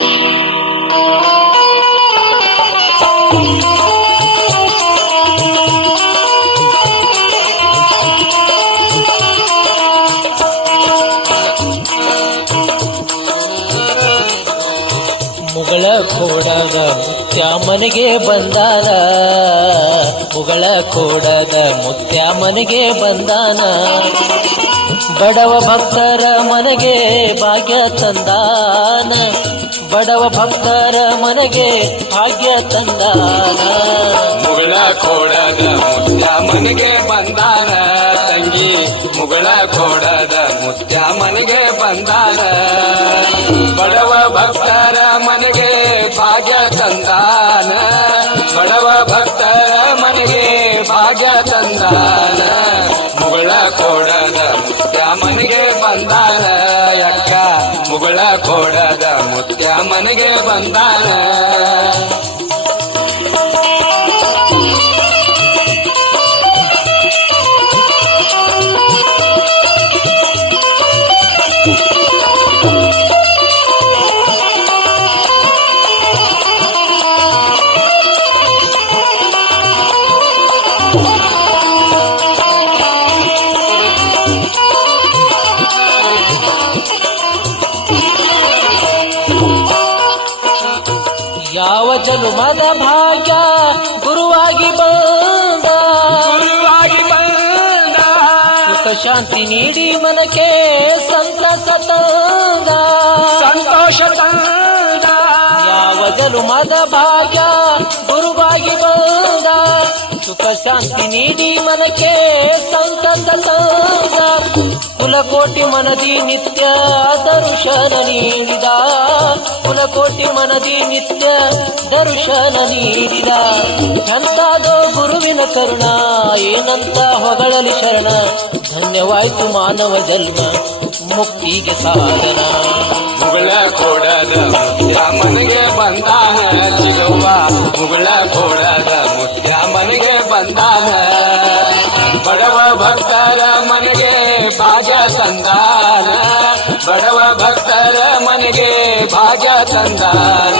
ಮುಗಳ ಕೋಡದ ಮನೆಗೆ ಬಂದಾನ. ಮುಗಳ ಕೋಡದ ಮುತ್ಯ ಮನೆಗೆ ಬಂದಾನ. ಬಡವ ಭಕ್ತರ ಮನೆಗೆ ಭಾಗ್ಯ ತಂದಾನ. ಬಡವ ಭಕ್ತರ ಮನೆಗೆ ಭಾಗ್ಯ ತಂದಾನ ಮುಗಳ ಕೋಡದ ಮುತ್ಯ ಮನೆಗೆ ಬಂದಾನ ತಂಗಿ, ಮುಗಳ ಕೋಡದ ಮುತ್ಯ ಮನೆಗೆ ಬಂದಾನ ಬಡವ ಭಕ್ತರ ಮನೆಗೆ ಕೋಡದ ಮುತ್ಯ ಮನೆಗೆ ಬಂದಾನ. ಯಾವ ಜನುಮದ ಭಾಗ್ಯ ಗುರುವಾಗಿ ಬಂದ? ಗುರುವಾಗಿ ಬಂದ. ಸುಖ ಶಾಂತಿ ನೀಡಿ ಮನಕ್ಕೆ ಸಂತಸ ತಂದ. ಸಂತೋಷ ತಂದ. ಯಾವ ಜನುಮದ ಭಾಗ್ಯ ಗುರುವಾಗಿ ಬಂದ? ಸುಖ ಶಾಂತಿ ನೀಡಿ ಮನಕ್ಕೆ ಸಂತಸ ತಂದ. ಕುಲಕೋಟಿ ಮನದಿ ನಿತ್ಯ ದರ್ಶನ ನೀಡಿದ. ಕುಲಕೋಟಿ ಮನದಿ ನಿತ್ಯ ದರ್ಶನ ನೀಡಿದ. ಎಂತಾದೋ ಗುರುವಿನ ಕರುಣ, ಏನಂತ ಹೊಗಳಲಿ ಶರಣ. ಧನ್ಯವಾಯ್ತು ಮಾನವ ಜನ್ಮ, ಮುಕ್ತಿಗೆ ಸಾಧನ. ಮುಗಳ ಕೊಡದ ಮನೆಗೆ ಚಿಗವ್ವ ಮುಗಳ ಬಂದಾನ ಬಡವ ಭಕ್ತರ ಮನೆಗೆ ಭಾಜ ತಂದಾನ ಬಡವ ಭಕ್ತರ ಮನೆಗೆ ಭಾಜ ತಂದಾನ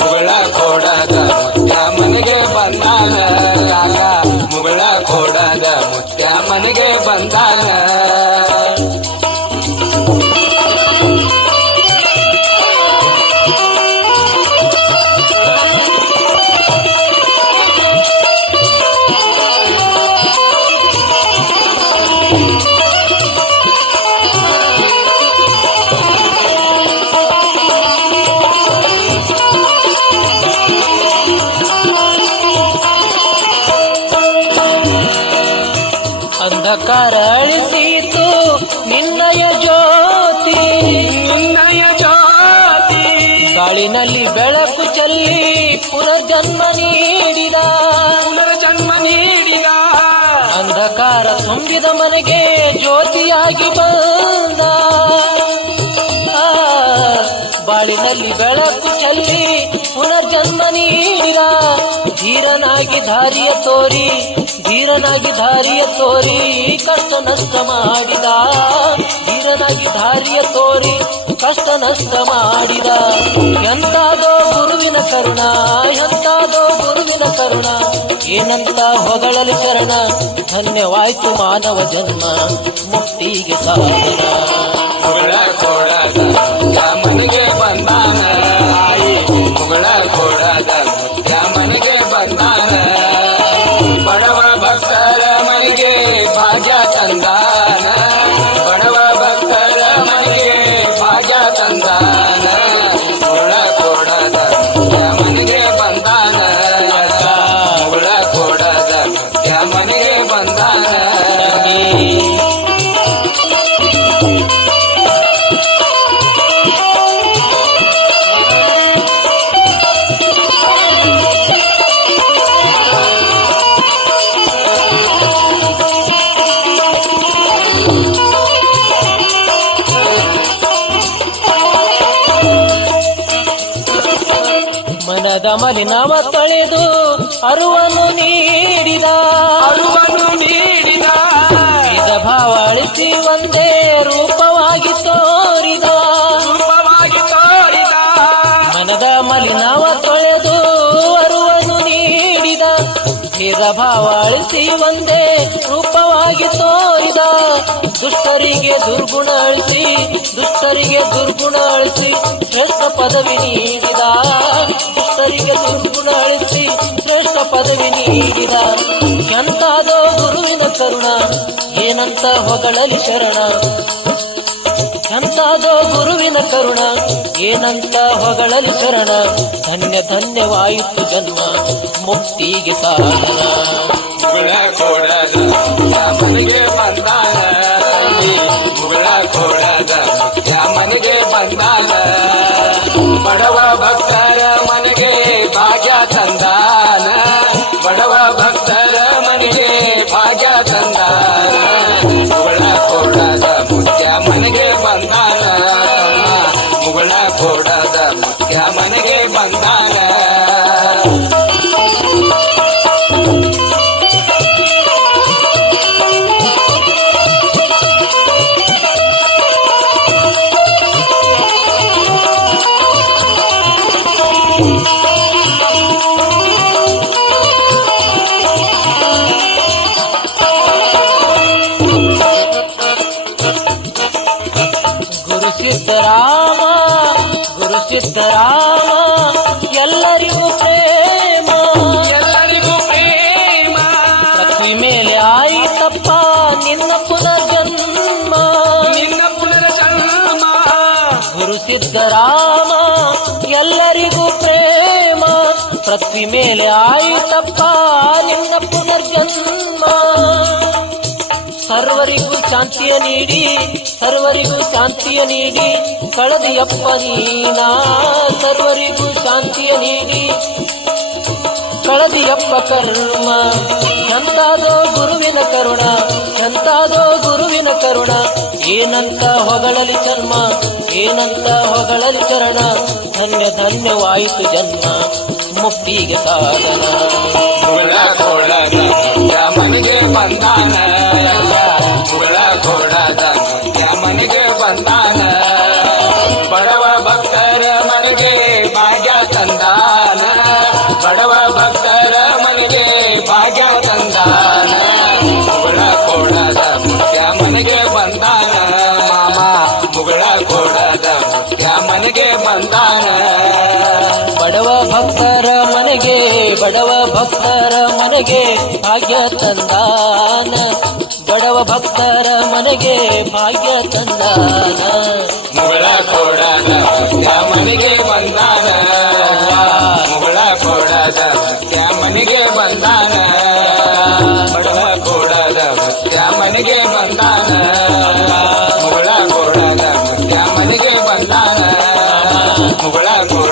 ಮುಗಳ ಕೋಡದ ಮುತ್ಯ ಮನೆಗೆ ಬಂದಾನ ಆಗ ಮುಗಳ ಕೋಡದ ಮುತ್ಯ ಮನೆಗೆ ಬಂದಾನ ಅಂಧಕಾರ ಅಳಿಸಿತು ನಿನ್ನಯ ಜ್ಯೋತಿ. ನಿನ್ನಯ ಜ್ಯೋತಿ. ಗಾಳಿನಲ್ಲಿ ಬೆಳಕು ಚೆಲ್ಲಿ ಪುನರ್ಜನ್ಮ ನೀಡಿದ. ಪುನರ್ಜನ್ಮ ನೀಡಿದ. ಅಂಧಕಾರ ತುಂಬಿದ ಮನೆಗೆ ಜ್ಯೋತಿಯಾಗಿ ಬಂದ. ಬಾಳಿನಲ್ಲಿ ಬೆಳಕು ಚೆಲ್ಲಿ ಪುನರ್ಜನ್ಮ ನೀಡ ಧೀರನಾಗಿ ಧಾರಿಯ ತೋರಿ, ಧೀರನಾಗಿ ಧಾರಿಯ ತೋರಿ, ಕಷ್ಟ ನಷ್ಟ ಮಾಡಿದ. ಧೀರನಾಗಿ ಧಾರಿಯ ತೋರಿ, ಕಷ್ಟ ನಷ್ಟ ಮಾಡಿದ. ಎಂತಾದೋ ಗುರುವಿನ ಕರುಣ, ಎಂತಾದೋ ಗುರುವಿನ ಕರುಣ, ಏನಂತ ಹೊಗಳಲಿ ಶರಣ, ಧನ್ಯವಾಯ್ತು ಮಾನವ ಜನ್ಮ, ಮುಕ್ತಿಗೆ ಸಾಧನ. ಮನದ ಮಲಿನವ ತೊಳೆದು ಅರುವನು ನೀಡಿದ. ಅರುವನು ನೀಡಿದ. ಭಾವ ಭಾವಳಿಸಿ ಒಂದೇ ರೂಪವಾಗಿ ತೋರಿದ. ರೂಪವಾಗಿ ತೋರಿದ. ಮನದ ಮಲಿನವ ತೊಳೆದು ಅಳಿಸಿ ಒಂದೇ ರೂಪವಾಗಿ ತೋರಿದ, ದುಷ್ಟರಿಗೆ ದುರ್ಗುಣ ಅಳಿಸಿ ದುಷ್ಟರಿಗೆ ದುರ್ಗುಣ ಅಳಿಸಿ ಶ್ರೇಷ್ಠ ಪದವಿ ನೀಡಿದ. ದುಷ್ಟರಿಗೆ ದುರ್ಗುಣ ಅಳಿಸಿ ಶ್ರೇಷ್ಠ ಪದವಿ ನೀಡಿದ. ಎಂತಾದೋ ಗುರುವಿನ ಕರುಣ, ಏನಂತ ಹೊಗಳಲಿ ಶರಣ. ಎಂತಾದೋ ಗುರುವಿನ ಕರುಣ, ಏನಂತ ಹೊಗಳಲು ಶರಣ, ಧನ್ಯ ಧನ್ಯವಾಯಿತು ಜನ್ಮ, ಮುಕ್ತಿಗೆ ಮನೆಗೆ ಬಂದಾನ ಕೊಡದ ಮನೆಗೆ ಬಂದಾನ ಬಡವ ಭಕ್ತರ ಮನೆಗೆ ಭಾಗ್ಯ ತಂದಾನ. ಬಡವ ಭಕ್ತರ ಮನೆಗೆ ಭಾಗ್ಯ ತಂದಾನ. ಗುರು ಸಿದ್ದರಾಮ ಎಲ್ಲರಿಗೂ ಪ್ರೇಮ ಎಲ್ಲರಿಗೂ ಪ್ರೇಮ ಪೃಥ್ವಿ ಮೇಲೆ ಆಯಿತಪ್ಪ ನಿನ್ನ ಪುನರ್ಜನ್ಮ ನಿನ್ನ ಪುನರ್ಜನ್ಮ ಗುರು ಸಿದ್ದರಾಮ ಎಲ್ಲರಿಗೂ ಪ್ರೇಮ ಪೃಥ್ವಿ ಮೇಲೆ ಆಯಿತಪ್ಪ ನಿನ್ನ ಪುನರ್ಜನ್ಮ ಸರ್ವರಿಗೂ ಶಾಂತಿಯ ನೀಡಿ, ಸರ್ವರಿಗೂ ಶಾಂತಿಯ ನೀಡಿ, ಕಳದಿಯಪ್ಪ ನೀನ, ಸರ್ವರಿಗೂ ಶಾಂತಿಯ ನೀಡಿ. ಕಳದಿಯಪ್ಪ ಕರ್ಮ, ಎಂತಾದೋ ಗುರುವಿನ ಕರುಣ, ಎಂತಾದೋ ಗುರುವಿನ ಕರುಣ, ಏನಂತ ಹೊಗಳಲಿ ಚರ್ಮ, ಏನಂತ ಹೊಗಳಲಿ ಚರಣ, ಧನ್ಯ ಧನ್ಯವಾಯಿತು ಜನ್ಮ, ಮುಕ್ತಿಗೆ ಸಾಧನ. ಬಂದಾನ ಬಡವ ಭಕ್ತರ ಮನೆಗೆ ಭಾಗ್ಯ ತಂದಾನ. ಬಡವ ಭಕ್ತರ ಮನೆಗೆ ಭಾಗ್ಯ ತಂದಾನ. ಮುಗಳ ಕೋಡದ ಮುಖ್ಯ ಮನೆಗೆ ಬಂದಾನ. ಮಾಮ, ಮುಗಳ ಕೋಡದ ಮುಖ್ಯ ಮನೆಗೆ ಬಂದಾನ. ಬಡವ ಭಕ್ತರ ಮನೆಗೆ, ಬಡವ ಭಕ್ತರ ಮನೆಗೆ ಭಾಗ್ಯ ತಂದಾನ. ಭಕ್ತರ ಮನೆಗೆ ಭಾಗ್ಯ ತಂದಾನ. ಮುಗಳ ಕೊಡದ ಭಕ್ತ ಮನೆಗೆ ಬಂದಾನ. ಮುಗಳ ಕೊಡದ ಮನೆಗೆ ಬಂದಾನ. ಬಡವ ಕೊಡದ ಭಕ್ತ ಮನೆಗೆ ಬಂದಾನ. ಮುಗಳ ಕೊಡದ ಭಕ್ತ ಮನೆಗೆ ಬಂದಾನ. ಮುಗಳ ಕೊಡ